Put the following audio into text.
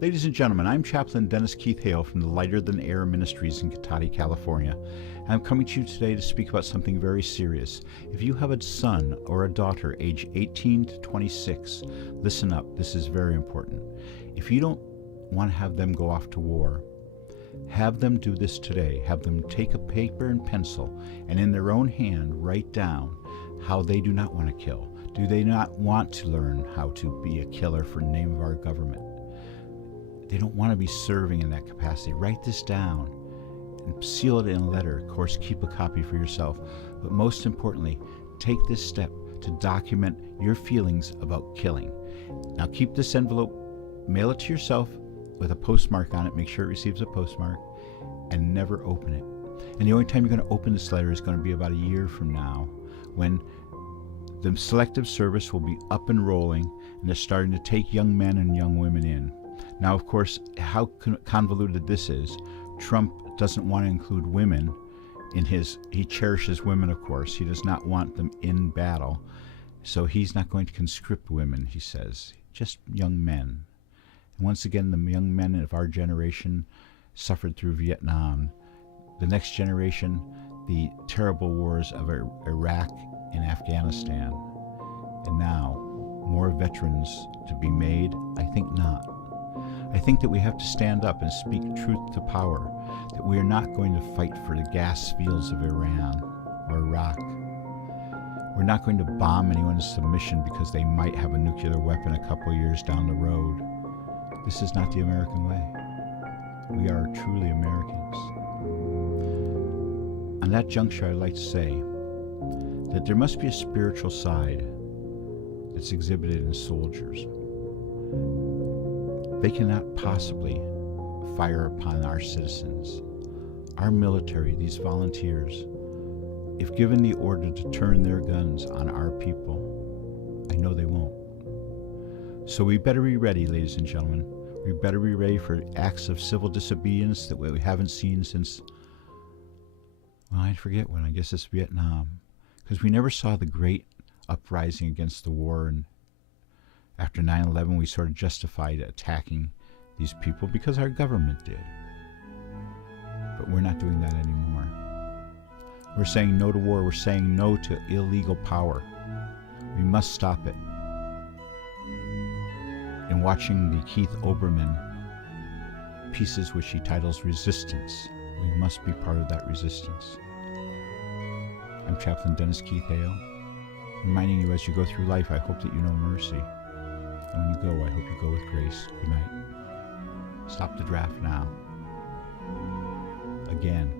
Ladies and gentlemen, I'm Chaplain Dennis Keith Hale from the Lighter Than Air Ministries in Cotati, California. I'm coming to you today to speak about something very serious. If you have a son or a daughter age 18 to 26, listen up, this is very important. If you don't want to have them go off to war, have them do this today. Have them take a paper and pencil and in their own hand write down how they do not want to kill. Do they not want to learn how to be a killer for the name of our government? They don't want to be serving in that capacity. Write this down and seal it in a letter. Of course, keep a copy for yourself. But most importantly, take this step to document your feelings about killing. Now keep this envelope, mail it to yourself with a postmark on it. Make sure it receives a postmark and never open it. And the only time you're going to open this letter is going to be about a year from now, when the Selective Service will be up and rolling and they're starting to take young men and young women in. Now, of course, how convoluted this is. Trump doesn't want to include women in he cherishes women, of course. He does not want them in battle. So he's not going to conscript women, he says, just young men. And once again, the young men of our generation suffered through Vietnam. The next generation, the terrible wars of Iraq and Afghanistan. And now, more veterans to be made? I think not. I think that we have to stand up and speak truth to power, that we are not going to fight for the gas fields of Iran or Iraq. We're not going to bomb anyone's submission because they might have a nuclear weapon a couple years down the road. This is not the American way. We are truly Americans. On that juncture, I'd like to say that there must be a spiritual side that's exhibited in soldiers. They cannot possibly fire upon our citizens. Our military, these volunteers, if given the order to turn their guns on our people, I know they won't. So we better be ready, ladies and gentlemen. We better be ready for acts of civil disobedience that we haven't seen since, well, I forget when, I guess it's Vietnam. Because we never saw the great uprising against the war, and after 9/11 we sort of justified attacking these people because our government did. But we're not doing that anymore. We're saying no to war. We're saying no to illegal power. We must stop it. In watching the Keith Olbermann pieces which he titles Resistance, we must be part of that resistance. I'm Chaplain Dennis Keith Hale, reminding you as you go through life, I hope that you know mercy. And when you go, I hope you go with grace. Good night. Stop the draft now. Again.